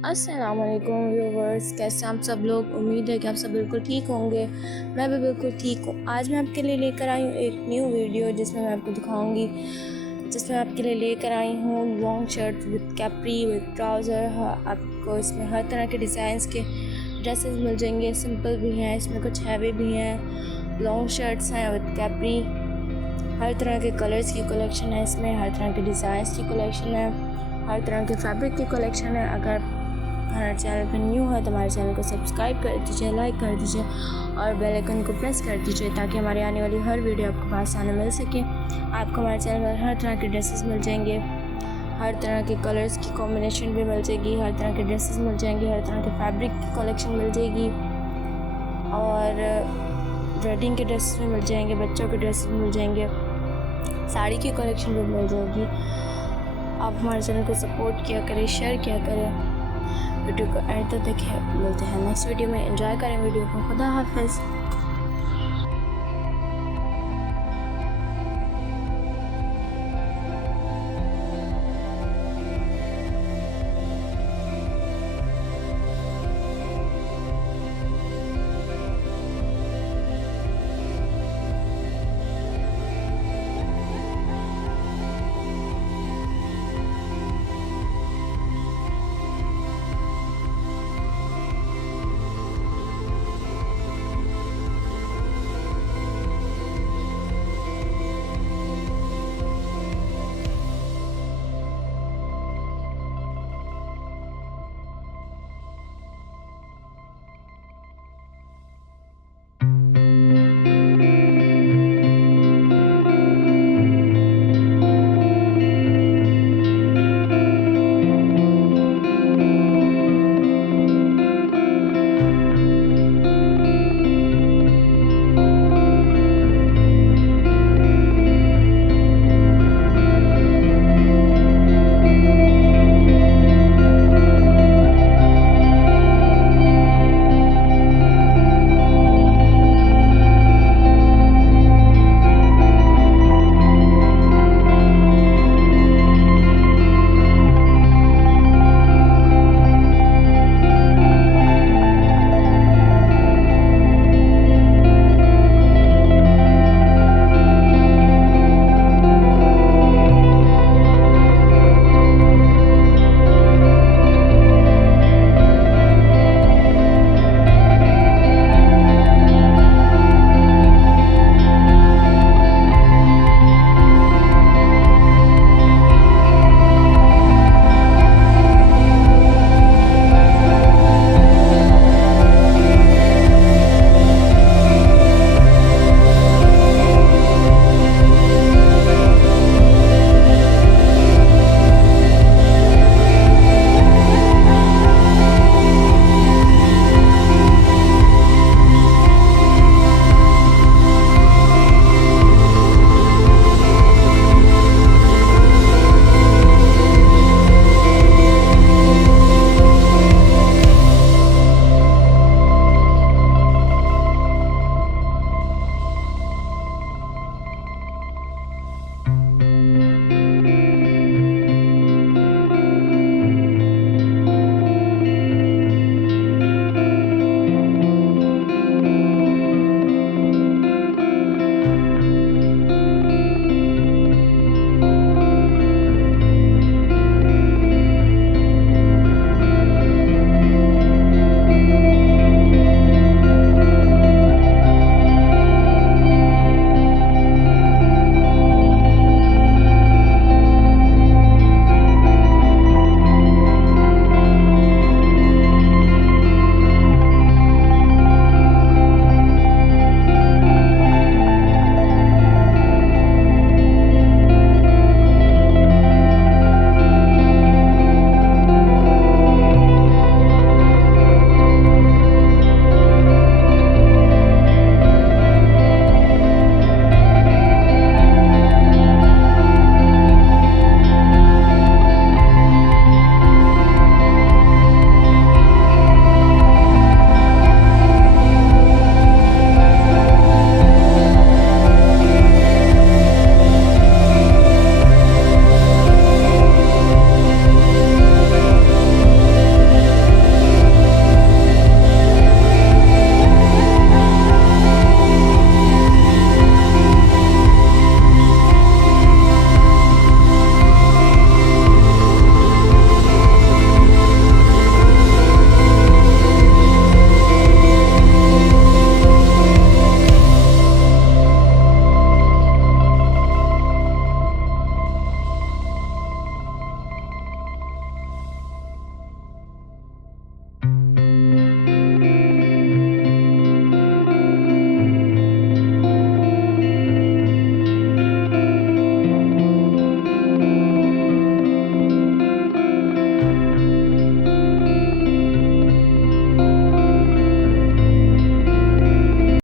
अस्सलामुअलैकुम व्यूवर्स, कैसे आप सब लोग। उम्मीद है कि आप सब बिल्कुल ठीक होंगे। मैं भी बिल्कुल ठीक हूँ। आज मैं आपके लिए लेकर आई हूँ एक न्यू वीडियो जिसमें मैं आपको दिखाऊंगी, जिसमें आपके लिए लेकर आई हूँ long shirt with Capri with trouser. आपको इसमें हर तरह के डिज़ाइंस के ड्रेसेस मिल जाएंगे। सिंपल भी हैं, इसमें कुछ हैवी भी हैं। लॉन्ग शर्ट्स हैं विद कैप्री, हर तरह के कलर्स की कलेक्शन है इसमें, हर तरह के डिज़ाइंस की कलेक्शन है, हर तरह के फैब्रिक की कलेक्शन है। अगर हमारे चैनल पर न्यू है तो हमारे चैनल को सब्सक्राइब कर दीजिए, लाइक कर दीजिए और बेल आइकन को प्रेस कर दीजिए ताकि हमारी आने वाली हर वीडियो आपको पास आने मिल सके। आपको हमारे चैनल पर हर तरह के ड्रेसेस मिल जाएंगे, हर तरह के कलर्स की कॉम्बिनेशन भी मिल जाएगी, हर तरह के ड्रेसेस मिल जाएंगे, हर तरह के फैब्रिक की कलेक्शन मिल जाएगी और वेडिंग के ड्रेसेस भी मिल जाएंगे, बच्चों के ड्रेसेस मिल जाएंगे, साड़ी की कलेक्शन भी मिल जाएगी। आप हमारे चैनल को सपोर्ट किया करें, शेयर किया करें। वीडियो को एंड तक देखें। मिलते हैं नेक्स्ट वीडियो में। एंजॉय करें वीडियो को। खुदा हाफिज़।